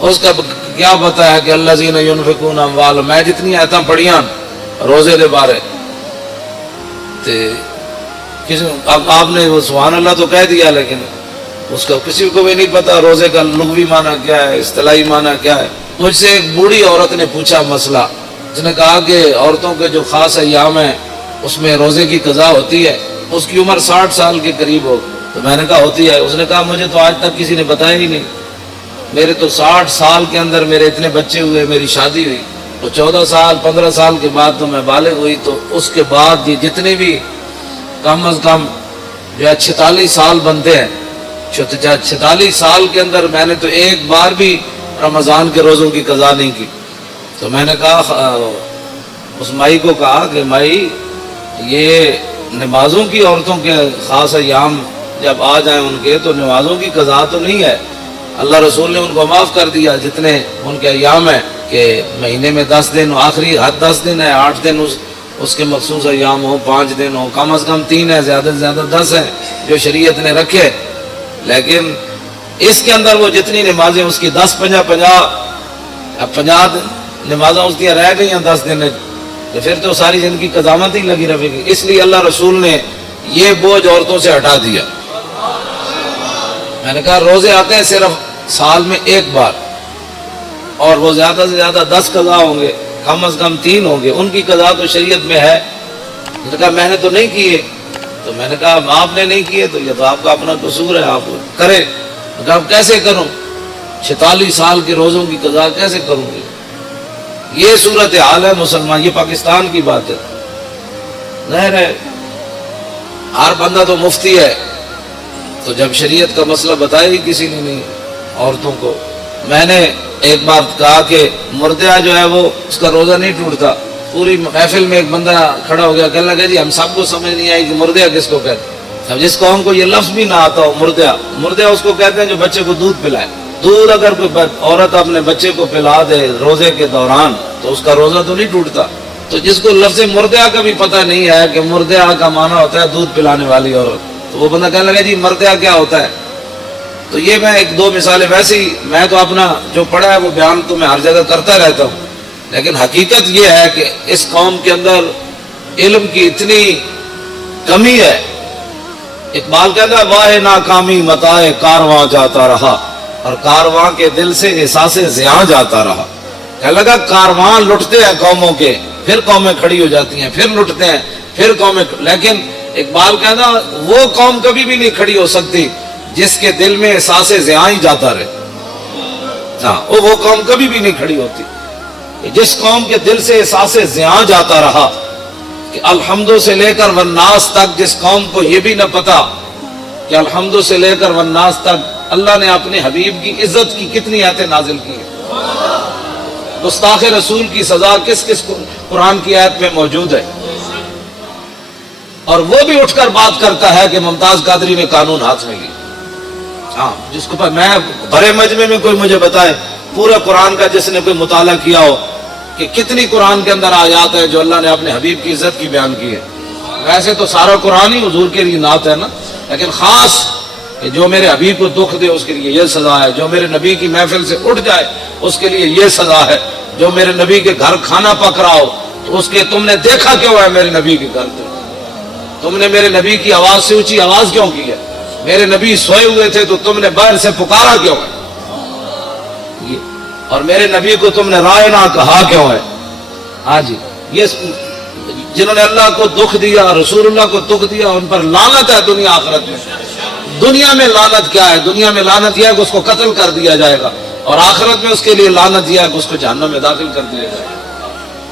اس کا کیا پتا ہے کہ الذین ینفقون اموالہم، میں جتنی آیتاں پڑھیاں روزے دے بارے تے اب آپ نے وہ سبحان اللہ تو کہہ دیا، لیکن اس کا کسی کو بھی نہیں پتا روزے کا لغوی معنی کیا ہے، اصطلاحی معنی کیا ہے۔ مجھ سے ایک بوڑھی عورت نے پوچھا مسئلہ، اس نے کہا کہ عورتوں کے جو خاص ایام ہیں اس میں روزے کی قضا ہوتی ہے، اس کی عمر 60 سال کے قریب ہو، تو میں نے کہا ہوتی ہے۔ اس نے کہا مجھے تو آج تک کسی نے بتایا ہی نہیں، میرے تو 60 سال کے اندر میرے اتنے بچے ہوئے، میری شادی ہوئی تو 14 سال 15 سال کے بعد تو میں بالغ ہوئی، تو اس کے بعد یہ جتنے بھی کم از کم جو ہے 46 سال بنتے ہیں، 46 سال کے اندر میں نے تو ایک بار بھی رمضان کے روزوں کی قضا نہیں کی۔ تو میں نے کہا اس مائی کو کہا کہ مائی یہ نمازوں کی عورتوں کے خاص ایام جب آ جائیں ان کے تو نمازوں کی قضا تو نہیں ہے، اللہ رسول نے ان کو معاف کر دیا جتنے ان کے ایام ہیں کہ مہینے میں 10 دن، آخری حد 10 دن ہے، 8 دن اس کے مخصوص ایام ہو، 5 دن ہو، کم از کم 3 ہے، زیادہ سے زیادہ 10 ہیں جو شریعت نے رکھے۔ لیکن اس کے اندر وہ جتنی نمازیں اس کی 10 50 نمازیں اس کی رہ گئی ہیں 10 دن، تو پھر تو ساری زندگی قضامت ہی لگی رہے گی۔ اس لیے اللہ رسول نے یہ بوجھ عورتوں سے ہٹا دیا۔ میں نے کہا روزے آتے ہیں صرف سال میں ایک بار، اور وہ زیادہ سے زیادہ 10 قضا ہوں گے، کم از کم 3 ہوں گے، ان کی قضا تو شریعت میں ہے۔ میں نے کہا میں نے تو نہیں کیے، تو میں نے کہا آپ نے نہیں کیے تو یہ تو آپ کا اپنا قصور ہے، آپ کریں۔ میں کہا کیسے کروں، 46 سال کے روزوں کی قضا کیسے کروں گی؟ یہ صورت حال ہے مسلمان، یہ پاکستان کی بات ہے، ظاہر ہے ہر بندہ تو مفتی ہے، تو جب شریعت کا مسئلہ بتایا ہی کسی نے نہیں عورتوں کو۔ میں نے ایک بات کہا کہ مردہ جو ہے وہ اس کا روزہ نہیں ٹوٹتا، پوری محفل میں ایک بندہ کھڑا ہو گیا، کہنے لگا جی ہم سب کو سمجھ نہیں آئی کہ مردہ کس کو کہتے ہیں۔ اب جس قوم کو یہ لفظ بھی نہ آتا ہو مردہ اس کو کہتے ہیں جو بچے کو دودھ پلائے۔ دودھ اگر کوئی عورت اپنے بچے کو پلا دے روزے کے دوران تو اس کا روزہ تو نہیں ٹوٹتا۔ تو جس کو لفظ مردہ کا بھی پتہ نہیں ہے کہ مردہ کا معنی ہوتا ہے دودھ پلانے والی عورت، تو وہ بندہ کہنے لگا جی مردہ کیا ہوتا ہے۔ تو یہ میں 1-2 مثالیں، ویسے ہی میں تو اپنا جو پڑھا ہے وہ بیان تو میں ہر جگہ کرتا رہتا ہوں، لیکن حقیقت یہ ہے کہ اس قوم کے اندر علم کی اتنی کمی ہے۔ اقبال کہتا ہے واہ ناکامی متائے کارواں جاتا رہا، اور کارواں کے دل سے احساس زیاں جاتا رہا۔ کہنے لگا کارواں لٹتے ہیں قوموں کے، پھر قومیں کھڑی ہو جاتی ہیں، پھر لٹتے ہیں، پھر قومیں، لیکن اقبال کہتا وہ قوم کبھی بھی نہیں کھڑی ہو سکتی جس کے دل میں احساس زیاں ہی جاتا رہے۔ ہاں وہ قوم کبھی بھی نہیں کھڑی ہوتی جس قوم کے دل سے احساس زیاں جاتا رہا۔ کہ الحمدو سے لے کر والناس تک جس قوم کو یہ بھی نہ پتا کہ الحمدو سے لے کر والناس تک اللہ نے اپنے حبیب کی عزت کی کتنی آیتیں نازل کی ہیں، گستاخ رسول کی سزا کس کس قرآن کی آیت میں موجود ہے، اور وہ بھی اٹھ کر بات کرتا ہے کہ ممتاز قادری نے قانون ہاتھ میں لی۔ ہاں جس کو میں بڑے مجمع میں کوئی مجھے بتائے پورا قرآن کا جس نے کوئی مطالعہ کیا ہو کہ کتنی قرآن کے اندر آیات ہے جو اللہ نے اپنے حبیب کی عزت کی بیان کی ہے۔ ویسے تو سارا قرآن ہی حضور کے لیے نعت ہے نا، لیکن خاص کہ جو میرے حبیب کو دکھ دے اس کے لیے یہ سزا ہے، جو میرے نبی کی محفل سے اٹھ جائے اس کے لیے یہ سزا ہے، جو میرے نبی کے گھر کھانا پک رہا ہو تو اس کے تم نے دیکھا کیوں ہے میرے نبی کے گھر، تم نے میرے نبی کی آواز سے اونچی آواز کیوں کی ہے، میرے نبی سوئے ہوئے تھے تو تم نے باہر سے پکارا کیوں ہے، اور میرے نبی کو تم نے رائنا کہا کیوں ہے۔ ہاں جی، یہ جنہوں نے اللہ کو دکھ دیا، رسول اللہ کو دکھ دیا، ان پر لعنت ہے دنیا آخرت میں۔ دنیا میں لعنت کیا ہے؟ دنیا میں لعنت یہ ہے کہ اس کو قتل کر دیا جائے گا، اور آخرت میں اس کے لیے لعنت یہ ہے کہ اس کو جہنم میں داخل کر دیا جائے گا۔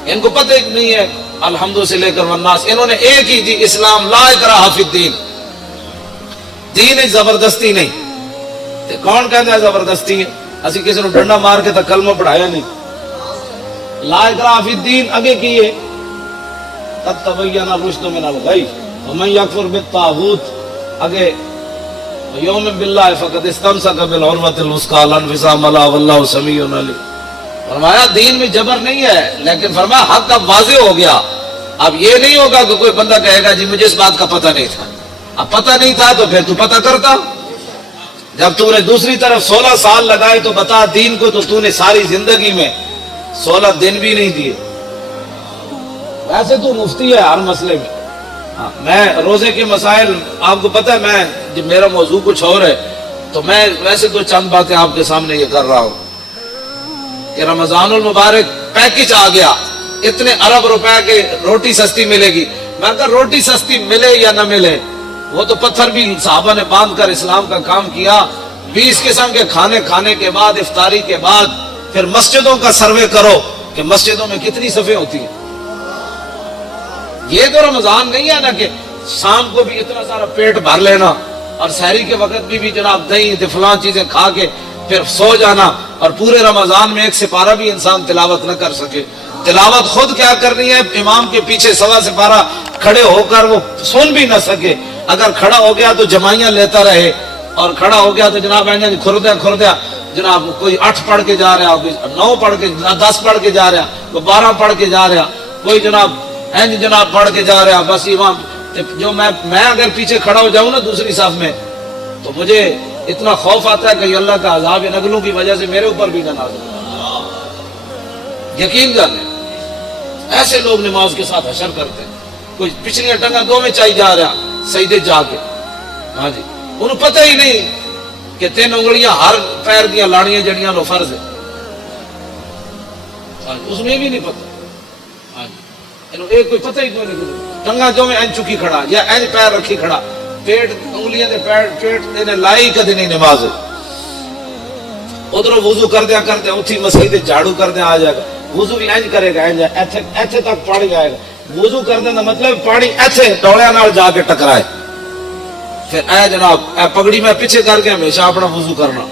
ان کو پتہ نہیں ہے الحمدو سے لے کر والناس، انہوں نے ایک ہی جی اسلام لا اکراہ فی الدین، دین زبردستی نہیں۔ کون کہتا ہے زبردستی ہے؟ اسی کسی نے ڈنڈا مار کے تک کلمہ پڑھایا نہیں۔ لا اکراہ فی الدین اگے کیے قد تبین الرشد من الغی ومن یکفر بالطاغوت، اگے یوم باللہ فقد استمسک بالعروۃ الوثقی لا انفصام لها واللہ سمیع علیم۔ فرمایا دین میں جبر نہیں ہے، لیکن فرمایا حق اب واضح ہو گیا۔ اب یہ نہیں ہوگا کہ کوئی بندہ کہے گا جی مجھے اس بات کا پتہ نہیں تھا، اب پتہ نہیں تھا تو پھر تو پتہ کرتا۔ جب تو نے دوسری طرف 16 سال لگائے تو بتا دین کو تو نے ساری زندگی میں 16 دن بھی نہیں دیے. ویسے تو مفتی ہے ہر مسئلے میں. میں روزے کے مسائل آپ کو پتہ ہے، میں جب میرا موضوع کچھ اور ہے تو میں ویسے تو چند باتیں آپ کے سامنے یہ کر رہا ہوں کہ رمضان المبارک پیکج آ گیا، اتنے ارب روپے کے روٹی سستی ملے گی. میں کہا روٹی سستی ملے یا نہ ملے، وہ تو پتھر بھی صحابہ نے باندھ کر اسلام کا کام کیا. 20 قسم کے کھانے کھانے کے بعد، افطاری کے بعد پھر مسجدوں کا سروے کرو کہ مسجدوں میں کتنی صفیں ہوتی ہیں. یہ تو رمضان نہیں ہے نا کہ شام کو بھی اتنا سارا پیٹ بھر لینا اور سحری کے وقت بھی جناب دہی فلاں چیزیں کھا کے پھر سو جانا، اور پورے رمضان میں ایک سپارہ بھی انسان تلاوت نہ کر سکے. تلاوت خود کیا کرنی ہے، امام کے پیچھے سوا سپارہ کھڑے ہو کر وہ سن بھی نہ سکے. اگر کھڑا ہو گیا تو جمائیاں لیتا رہے، اور کھڑا ہو گیا تو جناب کھردیا جناب کوئی 8 پڑھ کے جا رہا، کوئی 9 پڑھ کے 10 پڑھ کے جا رہا، کوئی 12 پڑھ کے جا رہا، کوئی جناب پڑھ کے جا رہا. بس امام جو میں اگر پیچھے کھڑا ہو جاؤں نا دوسری صف میں تو مجھے اتنا خوف آتا ہے کہ اللہ کا عذاب نگلوں کی وجہ سے میرے اوپر بھی نہ نازل ہو. یقین کر لیں ایسے لوگ نماز کے ساتھ حشر کرتے ہیں. کوئی پچھلی ٹنگا دو میں چاہی جا رہا سجدے جا کے، ہاں جی انہوں پتہ ہی نہیں کہ 3 انگلیاں ہر پیر دیا لانیاں جڑیاں لو فرض ہے، اس میں بھی نہیں پتہ. ہاں جی ایک کوئی پتہ ہی کوئی نہیں، ٹنگا جو میں این چکی کھڑا یا این پیر رکھی کھڑا، پیٹ انگلیاں دے پیٹ دینے لائی کدی نہیں نماز. ادھر وضو کر دیا اتھی مسجد جھاڑو کر دیا آ جائے گا، وضو بھی اینج کرے گا، ایتھے تک پانی آئے گا. وضو کرنے کا مطلب پانی ایتھے ڈولیاں نال جا کے ٹکرائے. پھر اے جناب اے پگڑی میں پیچھے کر کے ہمیشہ اپنا وضو کرنا،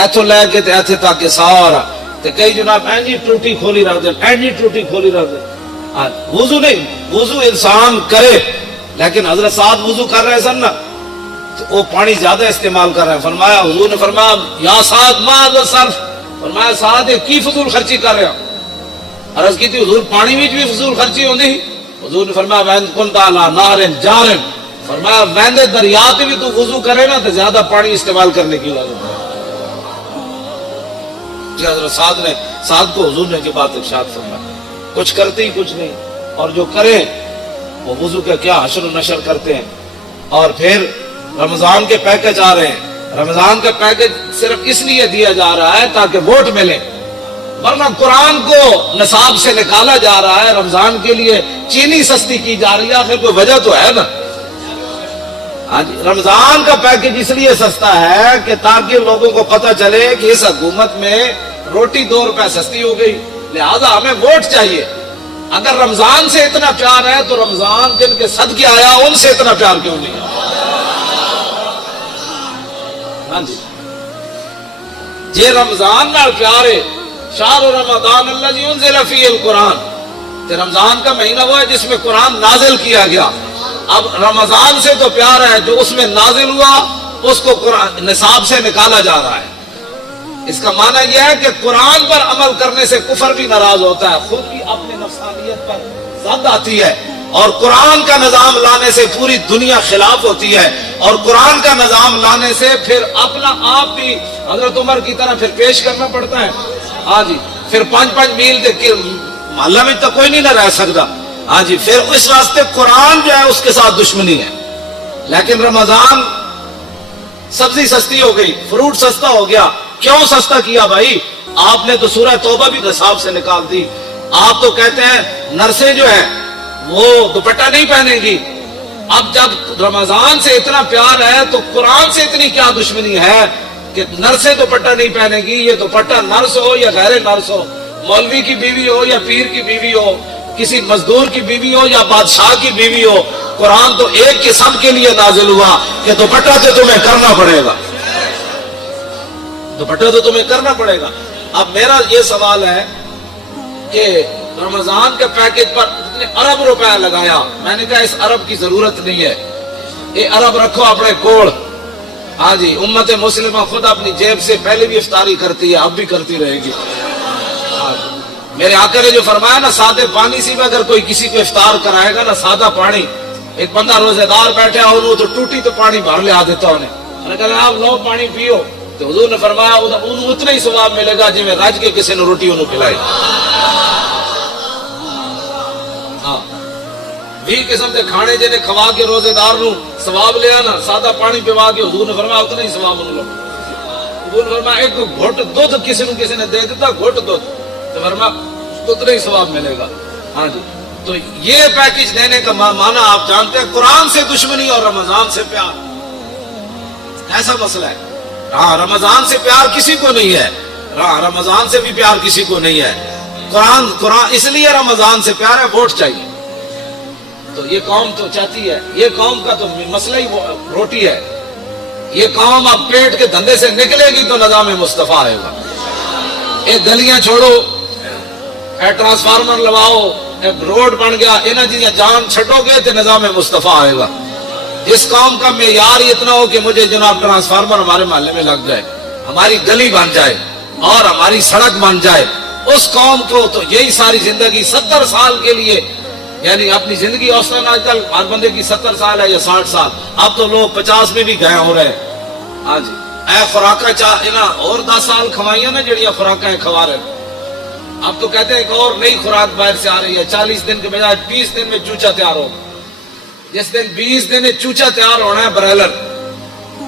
ایتھوں لے کے تے ایتھے تک کے سارا. تے کئی جناب اینجی ٹوٹی کھولی رکھ دیں، اینجی ٹوٹی کھولی رکھ دیں. وضو نہیں، وضو انسان کرے، لیکن حضرت سعد وضو کر رہے سن نا تو وہ پانی زیادہ استعمال کر رہے ہیں. فرمایا حضور نے فرمایا یا سعد ما ذا صرف، فرمایا سعد کی فضول خرچی کر رہے ہو. عرض کی تھی حضور پانی میں بھی فضول خرچی ہوندی؟ حضور نے فرمایا وین کنت علی نار جار، فرمایا ویندے دریا تے بھی تو وضو کرے نا تو زیادہ پانی استعمال کرنے کی ضرورت ہے. جی حضرت سعد کو حضور نے کی بات ارشاد فرمایا. کچھ کرتے ہی کچھ نہیں، اور جو کرے وہ وضو کا کیا حشر و نشر کرتے ہیں. اور پھر رمضان کے پیکج آ رہے ہیں. رمضان کا پیکج صرف اس لیے دیا جا رہا ہے تاکہ ووٹ ملے، ورنہ قرآن کو نصاب سے نکالا جا رہا ہے. رمضان کے لیے چینی سستی کی جا رہی ہے، آخر کوئی وجہ تو ہے نا. رمضان کا پیکج اس لیے سستا ہے کہ تاکہ لوگوں کو پتہ چلے کہ اس حکومت میں روٹی 2 روپے سستی ہو گئی، لہذا ہمیں ووٹ چاہیے. اگر رمضان سے اتنا پیار ہے تو رمضان جن کے صدقے آیا ان سے اتنا پیار کیوں نہیں؟ ہاں جی جے رمضان نال پیار ہے، شہر رمضان الذی انزل فیہ القرآن، تو رمضان کا مہینہ وہ ہے جس میں قرآن نازل کیا گیا. اب رمضان سے تو پیار ہے، جو اس میں نازل ہوا اس کو قرآن نصاب سے نکالا جا رہا ہے. اس کا معنی یہ ہے کہ قرآن پر عمل کرنے سے کفر بھی ناراض ہوتا ہے، خود بھی اپنے نفسانیت پر زد آتی ہے، اور قرآن کا نظام لانے سے پوری دنیا خلاف ہوتی ہے، اور قرآن کا نظام لانے سے پھر اپنا آپ بھی حضرت عمر کی طرح پھر پیش کرنا پڑتا ہے. ہاں جی پھر 5 میل محلہ میں تو کوئی نہیں نہ رہ سکتا. ہاں جی پھر اس واسطے قرآن جو ہے اس کے ساتھ دشمنی ہے. لیکن رمضان سبزی سستی ہو گئی، فروٹ سستا ہو گیا. کیوں سستا کیا بھائی؟ آپ نے تو سورہ توبہ بھی نصاب سے نکال دی. آپ تو کہتے ہیں نرسیں جو ہے وہ دوپٹہ نہیں پہنے گی. اب جب رمضان سے اتنا پیار ہے تو قرآن سے اتنی کیا دشمنی ہے کہ نرسیں دوپٹہ نہیں پہنے گی؟ یہ دوپٹہ نرس ہو یا غیر نرس ہو، مولوی کی بیوی ہو یا پیر کی بیوی ہو، کسی مزدور کی بیوی ہو یا بادشاہ کی بیوی ہو، قرآن تو ایک کے سب کے لیے نازل ہوا کہ دوپٹہ تو تمہیں کرنا پڑے گا، دوپٹہ تو تمہیں کرنا پڑے گا. اب میرا یہ سوال ہے کہ رمضان کے پیکج پر اتنے ارب روپے لگایا. میں نے کہا اس ارب کی ضرورت نہیں ہے، یہ ارب رکھو اپنے کوڑ. ہاں جی امت مسلمہ خود اپنی جیب سے پہلے بھی افطاری کرتی ہے، اب بھی کرتی رہے گی. میرے آقا نے جو فرمایا نا سادے پانی سے بھی اگر کوئی کسی کو افطار کرائے گا نا، سادہ پانی، ایک بندہ روزے دار بیٹھا انہوں تو ٹوٹی تو پانی بھر لے آ دیتا انہیں، میں نے کہا آپ لو پانی پیو. تو حضور نے فرمایا انہوں اتنا ہی ثواب ملے گا جی میں رج کے کسی نے روٹی انہوں کھلائی. ہاں 20 قسم کے کھانے جنہیں کھوا کے روزے دار نو ثواب لیا نا, سادہ پانی پیوا کے حضور نے فرمایا اتنا ہی ثواب انہوں لو. حضور نے فرمایا ایک گھٹ دودھ کسی نے دے دیتا, گھٹ دودھ, تو فرمایا اتنا ہی ثواب ملے گا. ہاں جی, تو یہ پیکج دینے کا معنی آپ جانتے ہیں, قرآن سے دشمنی اور رمضان سے پیار, ایسا مسئلہ ہے. ہاں رمضان سے پیار کسی کو نہیں ہے, ہاں رمضان سے بھی پیار کسی کو نہیں ہے. قرآن اس لیے رمضان سے پیار ہے, ووٹ چاہیے. تو یہ قوم تو چاہتی ہے, یہ قوم کا تو مسئلہ ہی روٹی ہے. یہ قوم اب پیٹ کے دھندے سے نکلے گی تو نظام مصطفیٰ آئے گا. ایک گلیاں چھوڑو, ٹرانسفارمر لواؤ, روڈ بن گیا, انہاں جی جان چھٹو گے تو نظام مصطفیٰ آئے گا. اس قوم کا معیار اتنا ہو کہ مجھے جناب ٹرانسفارمر ہمارے محلے میں لگ جائے, ہماری گلی بن جائے اور ہماری سڑک بن جائے, اس قوم کو تو یہی ساری زندگی 70 سال کے لیے, یعنی اپنی زندگی اوسطاً آج کل ہر بندے کی 70 سال ہے یا 60 سال, اب تو لوگ 50 میں بھی گئے ہو رہے ہیں. ہاں جی, اے خوراکاں اور 10 سال کھوائیاں نا جڑیاں خوراکاں کھوا رہے ہیں. اب تو کہتے ہیں ایک اور نئی خوراک باہر سے آ رہی ہے, 40 دن کے بجائے 20 دن میں چوچا تیار ہو. جس دن 20 دن چوچا تیار ہونا ہے برائلر,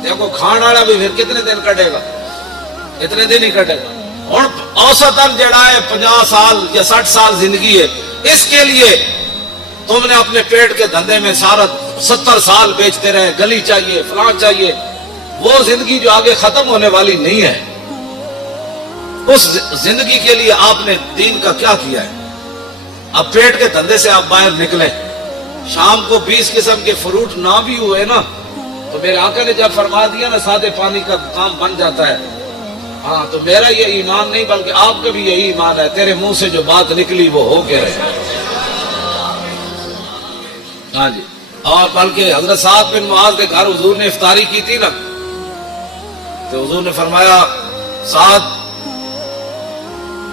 دیکھو کھان والا بھی پھر کتنے دن کٹے گا, اتنے دن ہی کٹے گا. اور اوسطاً جڑا ہے 50 سال یا 60 سال زندگی ہے, اس کے لیے تم نے اپنے پیٹ کے دھندے میں سارا 70 سال بیچتے رہے, گلی چاہیے فلان چاہیے, وہ زندگی جو آگے ختم ہونے والی نہیں ہے. اس زندگی کے لیے آپ نے دین کا کیا کیا ہے؟ اب پیٹ کے دھندے سے آپ باہر نکلیں, شام کو 20 قسم کے فروٹ نہ بھی ہوئے نا, تو میرے آقا نے جب فرما دیا نا سادے پانی کا کام بن جاتا ہے. ہاں تو میرا یہ ایمان نہیں بلکہ آپ کا بھی یہی ایمان ہے, تیرے منہ سے جو بات نکلی وہ ہو کے رہے. ہاں جی, اور بلکہ حضرت سعد بن معاذ کے گھر حضور نے افطاری کی تھی نا, تو حضور نے فرمایا سعد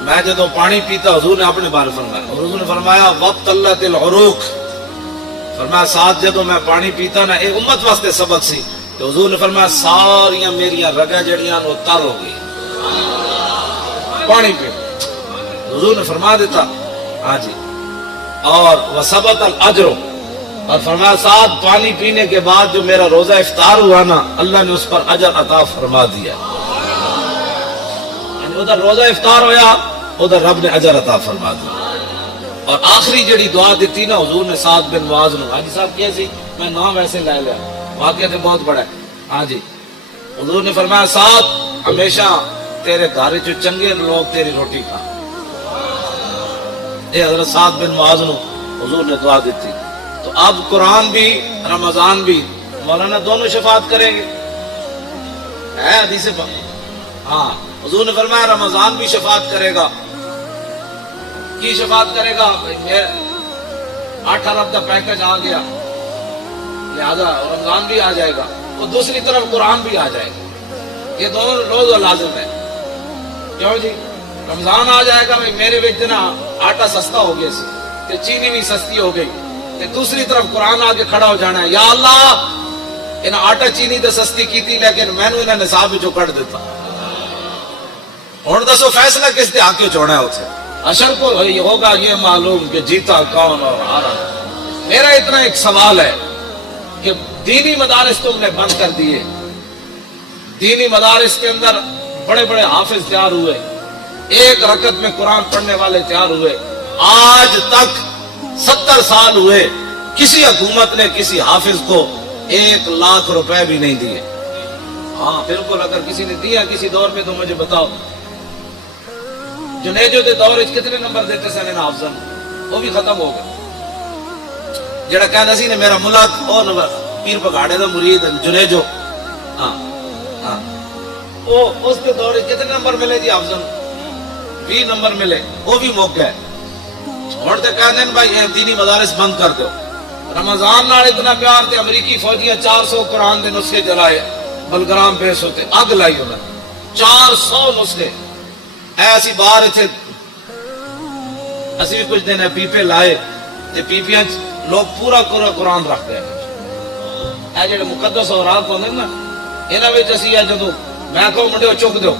میں جدو پانی پیتا, حضور نے اپنے بارے فرمایا, اور حضور نے فرمایا وقت اللہ العروق, فرمایا ساتھ جدو میں پانی پیتا نا, ایک امت واسطے سبق سی, تو حضور نے فرمایا ساریاں میریاں رگاں جڑیاں وہ تر ہو گئی پانی پی. حضور نے فرما دیتا. ہاں جی, اور وثبت الاجر, اور فرمایا ساتھ پانی پینے کے بعد جو میرا روزہ افطار ہوا نا, اللہ نے اس پر اجر عطا فرما دیا. یعنی ادھر روزہ افطار ہویا, ادھر رب نے اجر عطا فرما دیا. اور آخری جڑی دعا دیتی نا حضور نے سعد بن معاذ نو, حاجی صاحب کیسی, میں نام ویسے لے لیا, واقعہ تو بہت بڑا ہے. ہاں جی, حضور نے فرمایا سعد ہمیشہ تیرے گھر جو چنگے لوگ تیری روٹی کھا. یہ حضرت سعد بن معاذ نو حضور نے دعا دیتی. تو اب قرآن بھی رمضان بھی مولانا دونوں شفاعت کریں گے, ہے حدیث پاک. ہاں حضور نے فرمایا رمضان بھی شفاعت کرے گا. کی شفاعت کرے گا؟ 8 ارب کا پیکج آ گیا, لہذا رمضان بھی آ جائے گا, اور دوسری طرف قرآن بھی آ جائے گا. یہ دونوں روز لازم ہے. کیوں جی, رمضان آ جائے گا, میرے بچ نا آٹا سستا ہو گیا سی, تے چینی بھی سستی ہو گئی, تے دوسری طرف قرآن آگے کھڑا ہو جانا ہے, یا اللہ انہیں آٹا چینی تو سستی کی تھی لیکن میں نے انہیں نصاب جو کٹ دیتا. اور دسو فیصلہ کس دے آ کے چھوڑا ہے اسے, اشر کو ہوگا یہ معلوم کہ جیتا کون اور ہارا. میرا اتنا ایک سوال ہے کہ دینی مدارس تم نے بند کر دیے, دینی مدارس کے اندر بڑے بڑے حافظ تیار ہوئے, ایک رکعت میں قرآن پڑھنے والے تیار ہوئے, آج تک 70 سال ہوئے کسی حکومت نے کسی حافظ کو 1 لاکھ روپے بھی نہیں دیے. ہاں بالکل, اگر کسی نے دیا کسی دور میں تو مجھے بتاؤ. جنیجو دے دور کتنے نمبر دیتے سن حافظ, وہ بھی ختم ہو گیا. جڑا کہنا سی نے میرا ملک او نمبر پیر پگاڑے دا مرید جنیجو, ہاں ہاں, وہ اس کے دور کتنے نمبر ملے جی حافظ, 20 نمبر ملے, وہ بھی موقع ہے. اور تے کہتے ہیں بھائی دینی مدارس بند کر دو. رمضان نال اتنا پیار تے امریکی فوجیاں 400 قرآن دے نسخے جلائے, بلگرام پیش ہوتے اگ لائی انہوں نے 400 نسخے. ایسی باہر اتنے اسی بھی کچھ دن پیپے لائے, تے پیپیاں لوگ پورا قرآن رکھتے ہیں. اے جڑے مقدس اوراق ہوندے نا, انہاں وچ اسی جدوں میں کہوں منڈے چک دو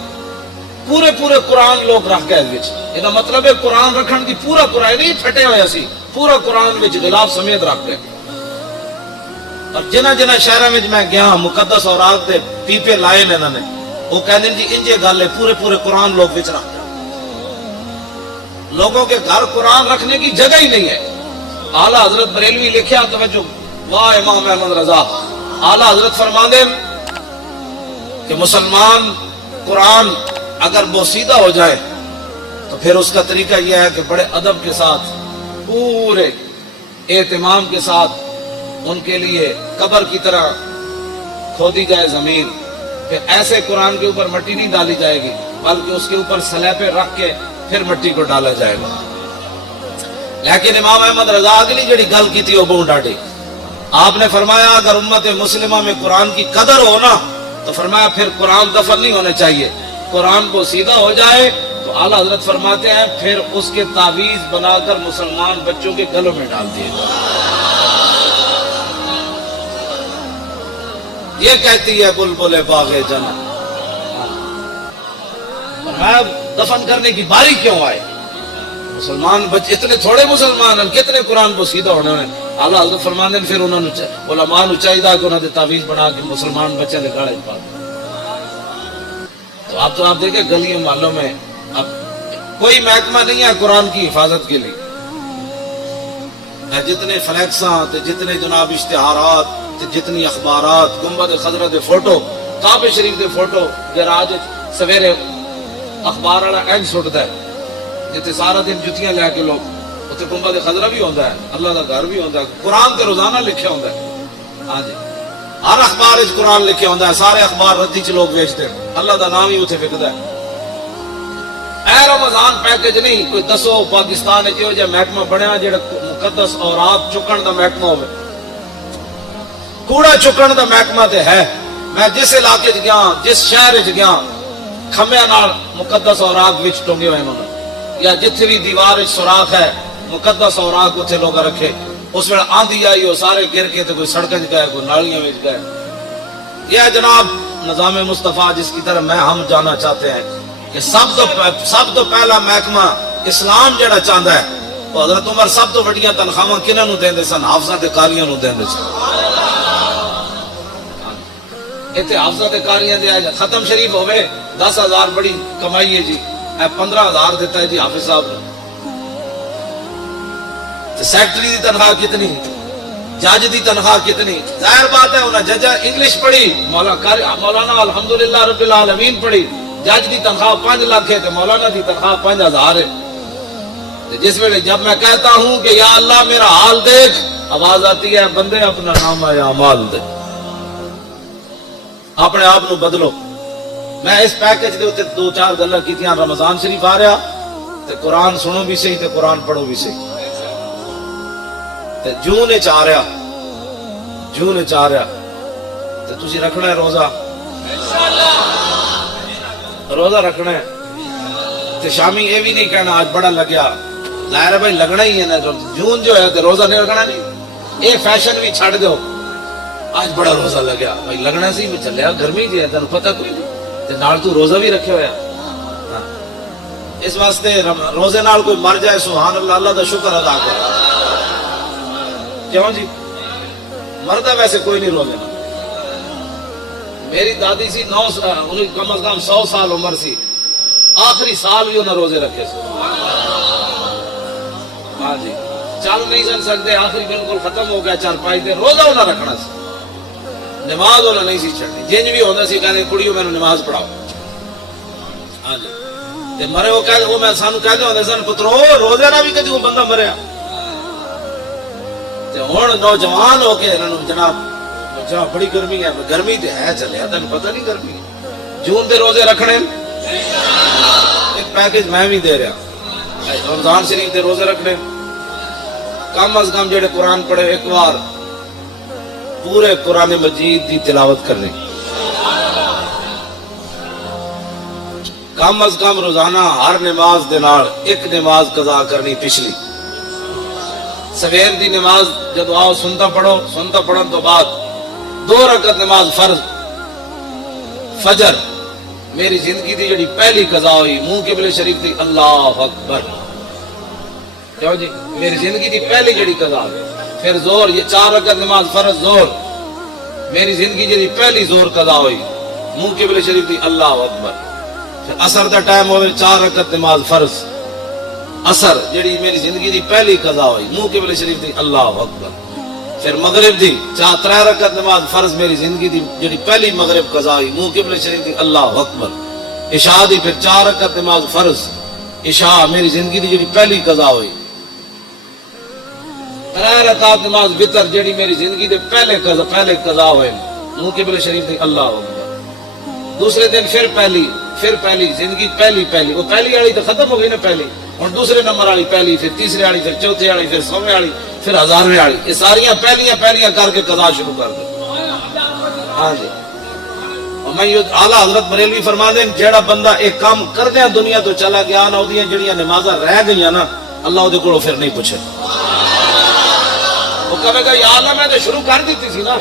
پورے پورے قرآن لوگ رکھ گئے یہ مطلب ہے قرآن رکھن کی پورا قرآن نہیں پھٹے ہوئے سی پورا قرآن غلاف سمیت رکھ گئے اور جنہ جنہ شہروں میں میں گیا مقدس اوراد دے پیپے لائے نے انہوں نے وہ کہتے ہیں جی انجے گل ہے پورے پورے قرآن لوگ وچ رکھ لوگوں کے گھر قرآن رکھنے کی جگہ ہی نہیں ہے. اعلیٰ حضرت بریلوی لکھیا توجہ واہ امام احمد رضا اعلیٰ حضرت فرماندے کہ مسلمان قرآن اگر بوسیدہ ہو جائے تو پھر اس کا طریقہ یہ ہے کہ بڑے ادب کے ساتھ پورے اہتمام کے ساتھ ان کے لیے قبر کی طرح کھودی جائے زمین پھر ایسے قرآن کے اوپر مٹی نہیں ڈالی جائے گی بلکہ اس کے اوپر سلیپے رکھ کے پھر مٹی کو ڈالا جائے گا. لیکن امام احمد رضا اگلی جڑی گل کی تھی وہ بہت ڈاٹی. آپ نے فرمایا اگر امت مسلمہ میں قرآن کی قدر ہو نا تو فرمایا پھر قرآن دفن نہیں ہونے چاہیے. قرآن کو سیدھا ہو جائے تو اعلیٰ حضرت فرماتے ہیں پھر اس کے تعویذ بنا کر مسلمان بچوں کے گلوں میں ڈال دیے. یہ کہتی ہے بلبل باغ جنت دفن کرنے کی باری کیوں آئے؟ مسلمان بچے اتنے تھوڑے مسلمان ہیں کتنے قرآن کو سیدھا ہونے ہیں. اعلیٰ حضرت فرماتے ہیں پھر انہوں نے علماء نو چاہیے کہ انہوں نے تعویذ بنا کے مسلمان بچے نے گاڑے پا تو آپ دیکھیں گلیوں محلوں میں اب کوئی محکمہ نہیں ہے قرآن کی حفاظت کے لیے. جتنے فلیکساں جتنے جناب اشتہارات جتنی اخبارات گنبد خضرا دے فوٹو کعبہ شریف دے فوٹو گراج سویرے اخبار والا اینڈ سٹتا ہے جتنے سارا دن جتیاں لے کے لوگ اتنے گنبد خضرا بھی ہوتا ہے اللہ کا گھر بھی ہوتا ہے قرآن تے روزانہ لکھا ہوتا ہے. ہاں جی ہر اخبار اس قرآن لکھا ہوتا ہے سارے اخبار ردی چ لوگ بیچتے ہیں اللہ کا نام ہی اتنے وکدا ہے. اے رمضان پیکج نہیں کوئی دسو پاکستان جو جا محکمہ بنیا جڑا مقدس اوراد چکن دا محکمہ ہوئے کوڑا چکن دا محکمہ تے ہے. میں جس علاقے چ گیا جس شہر چ گیا کھمبیاں نال مقدس اوراد وچ ٹنگے ہوئے انہوں نے یا جتھے بھی دیوار وچ سوراخ ہے مقدس اوراد اتنے لوگ رکھے. اس ویلے آندھی آئی وہ سارے گر کے تو کوئی سڑکیں گئے کوئی نالیاں وچ گئے. یہ جناب نظام مصطفیٰ جس کی طرف میں ہم جانا چاہتے ہیں کہ سب تو پہلا محکمہ اسلام جڑا چاہتا ہے وہ حضرت عمر سب تو وڈیاں تنخواہاں کنہاں نوں دیندے سن حافظاں تے قاریاں نوں دیندے سن. ایتھے حافظاں تے قاریاں دے ختم شریف ہوے 10,000 بڑی کمائی ہے جی 15,000 دیتا ہے جی حافظ صاحب نے. سیکٹری دی تنخواہ کتنی جج دی تنخواہ کتنی؟ ظاہر بات ہے انہاں جج انگلش پڑھی مولانا الحمدللہ رب العالمین پڑھی جج دی تنخواہ 5 لاکھ ہے تو مولانا دی تنخواہ 5,000 ہے. جس ویلے جب میں کہتا ہوں کہ یا اللہ میرا حال دیکھ آواز آتی ہے بندے اپنا نام ہے اعمال دے اپنے آپ نو بدلو. میں اس پیکج دے اوتے 2-4 گلاں کیتیاں. رمضان شریف آ رہا تے قرآن سنو بھی صحیح تے قرآن پڑھو بھی صحیح. تے جون وچ آ رہا تے تسی رکھنا ہے روزہ رکھنا ہے تے شامی یہ بھی نہیں کہنا آج بڑا لگیا. ظاہر ہے بھائی لگنا ہی ہے نا. جون جو ہے تے روزہ نہیں رکھنا نہیں. یہ فیشن بھی چھڑ دو آج بڑا روزہ لگیا بھائی لگنا سی میں چلیا گرمی جی ہے تینوں پتہ کوئی نہیں تے نال تو روزہ بھی رکھے ہوا. اس واسطے روزے نال کوئی مر جائے سبحان اللہ اللہ دا شکر ادا کرے. کیوں جی مردا ویسے کوئی نہیں روزے نال. میری دادی سی انہیں کم از کم 100 سال عمر سی آخری سال بھی انہیں روزے رکھے سے. ہاں جی چل نہیں سن سکتے آخری بالکل ختم ہو گیا چل پائی دے روزہ انہیں رکھنا سی. نماز انہیں نہیں سی چھڑنی جنج بھی ہوتا سی کہتے کڑیوں میں نماز پڑھاؤ. ہاں جی تے مرے وہ میں سانو کہتے ہوتے سن پترو روزے نہ بھی کدی وہ بندہ مریا. تے ہن نوجوان ہو کے جناب بڑی گرمی ہے گرمی تے ہے چلے تین پتہ نہیں گرمی جون دے روزے رکھنے. ایک پیکج میں بھی دے رہا رمضان شریف دے روزے رکھنے کم از کم جڑے قرآن پڑھے ایک بار پورے قرآن مجید دی تلاوت کرنے کم از کم روزانہ ہر نماز دے نال ایک نماز قضا کرنی. پچھلی سویر دی نماز جب آؤ سنتا پڑھن تو بعد 2 رکعت نماز فرض فجر میری زندگی دی جڑی پہلی قضا ہوئی منہ قبلے شریف دی اللہ اکبر. کیوں جی میری زندگی دی پہلی جڑی قضا ہوئی. پھر زور یہ 4 رکعت نماز فرض زور. میری زندگی جڑی پہلی زور قضا ہوئی منہ قبلے شریف دی اللہ اکبر. پھر عصر دا ٹائم ہوئے 4 رکعت نماز فرض عصر جڑی میری زندگی دی پہلی قضا ہوئی منہ قبلے شریف دی اللہ اکبر. پھر مغرب دی 3 رکعت نماز فرض میری زندگی دی جڑی پہلی مغرب قضا ہوئی منہ قبلے شریف دی اللہ اکبر. عشاء دی پھر 4 رکعت نماز فرض عشاء میری زندگی دی جڑی پہلی قضا ہوئی. 3 رکعت نماز وتر جڑی میری زندگی دے پہلے قضا ہوئے منہ قبلے شریف دی اللہ اکبر. دوسرے دن پھر پہلی زندگی پہلی وہ پہلی والی تو ختم ہو گئی نا پہلی. اور دوسرے نمبر والی پہلی پھر تیسرے والی پھر چوتھے والی پھر 100ویں والی پھر 1000ویں والی. یہ ساریاں پہلیاں کر کے قضا شروع کر دے. ہاں جی اور میں اعلیٰ حضرت بریلوی فرما دیں جیڑا بندہ ایک کام کردیا دنیا تو چلا گیا نا وہ جڑیاں نمازاں رہ گئی نا اللہ وہ کو پھر نہیں پوچھے. وہ کہے گا یا اللہ میں تو شروع کر دیتی تھی نا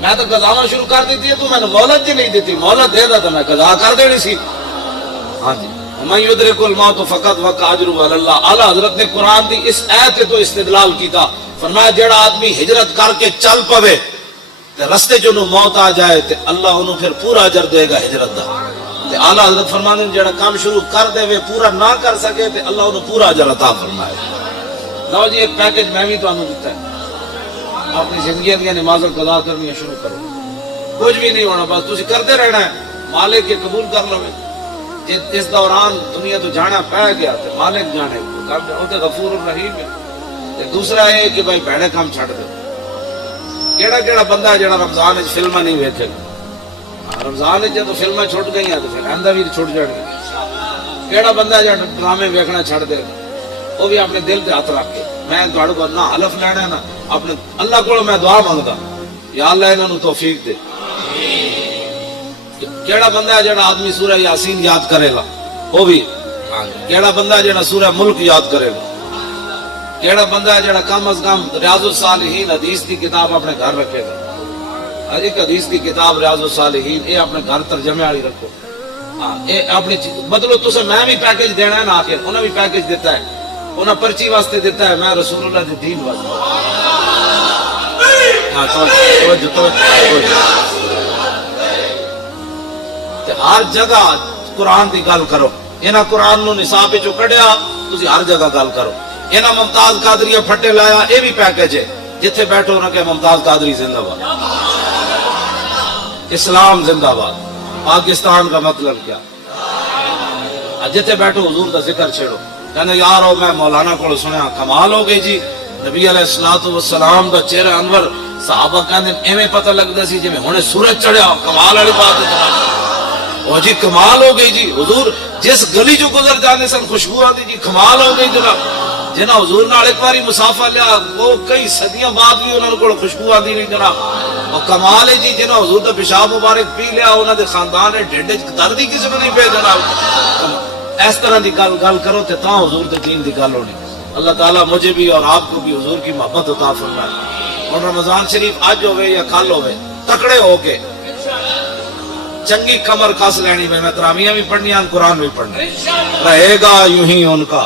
میں تو قضاواں شروع کر دیتی ہے تو میں نے مہلت ہی نہیں دیتی. مہلت دے دا تو میں قضا کر دینی سی. ہاں جی میں یدرک الموت فقط واجرہ علی اللہ. اعلیٰ حضرت نے قرآن دی اس آیت سے تو استدلال کیتا. فرمایا جیڑا آدمی ہجرت کر کے چل پوے تے رستے جو نو موت آ جائے تے اللہ انہوں پھر پورا اجر دے گا ہجرت دا. تے اعلیٰ حضرت فرمانے جیڑا کام شروع کر دے وے پورا نہ کر سکے تے اللہ انہوں پورا اجر عطا فرمائے. لو جی ایک پیکج میں بھی تانوں دیتا ہے. اپنی زندگی دی نمازاں قضا کرنی شروع کرو. کچھ بھی نہیں ہونا بس تسی کرتے رہنا ہے. مالک کے قبول کر لو. اس دوران دنیا تو جانا پہ گیا تے مالک جانے وہ تے غفور الرحیم ہے. تے دوسرا ہے کہ بھائی بھڑے کام چھڑ دے. کیڑا بندہ ہے جڑا رمضان وچ فلماں نہیں ویکھے گا. رمضان وچ جدوں فلماں چھٹ گئیاں تے پھر آندا بھی چھٹ جان گے. کیڑا بندہ ہے جڑا ڈرامے ویکھنا چھڑ دے گا. وہ بھی اپنے دل تے ہاتھ رکھ کے میں تہاڈے کول نہ حلف لینا نا اپنے اللہ کول میں دعا مانگدا یا اللہ انہاں نوں توفیق دے. کیڑا بندہ ہے جڑا آدمی سورہ یاسین یاد کرے گا وہ بھی. کیڑا بندہ ہے جڑا سورہ ملک یاد کرے گا. کیڑا بندہ ہے جڑا کم از کم ریاض الصالحین حدیث کی کتاب اپنے گھر رکھے گا. ایک حدیث کی کتاب ریاض الصالحین یہ اپنے گھر ترجمے والی رکھو. ہاں یہ اپنی بدلو تو میں بھی پیکج دینا ہے نا. آخر انہیں بھی پیکج دیتا ہے. انہیں پرچی واسطے دیتا ہے میں رسول اللہ کے دین واسطے. ہر جگہ قرآن کی گل کرو. انہاں قرآن نو نصاب چو کڈیا تسی ہر جگہ گل کرو. انہاں ممتاز قادری پھٹے لایا یہ بھی پیکج ہے. جتھے بیٹھو نہ کہ ممتاز قادری زندہ باد. اسلام زندہ باد. پاکستان کا مطلب کیا. جتھے بیٹھو حضور دا ذکر چھیڑو. کہنے یارو میں مولانا کو سنیا کمال ہو گئی جی. نبی علیہ الصلوۃ والسلام دا چہرہ انور صحابہ کہندے ایویں پتہ لگدا سی جویں ہنے سورج چڑھیا. کمال والی بات ہے. وہ جی کمال ہو گئی جی. حضور جس گلی جو گزر جانے سن خوشبو آتی جی کمال ہو گئی جناب. جنہاں حضور نال ایک باری مسافہ لیا وہ کئی صدیاں بعد بھی انہاں کو خوشبو آتی نہیں جناب. وہ کمال ہے جی جنہاں حضور دا پیشاب مبارک پی لیا انہاں دے خاندان نے ڈھڈ وچ درد ہی کسی کو نہیں پیا جناب. اس طرح دی گل کرو تے تاں حضور دے دین دی گل ہونی. اللہ تعالیٰ مجھے بھی اور آپ کو بھی حضور کی محبت عطا فرمائے. اور رمضان شریف آج ہوئے یا کل ہوئے تکڑے ہو کے چنگی کمر کس لینی میں تراویحاں بھی پڑھنی قرآن بھی پڑھنا رہے گا یوں ہی ان کا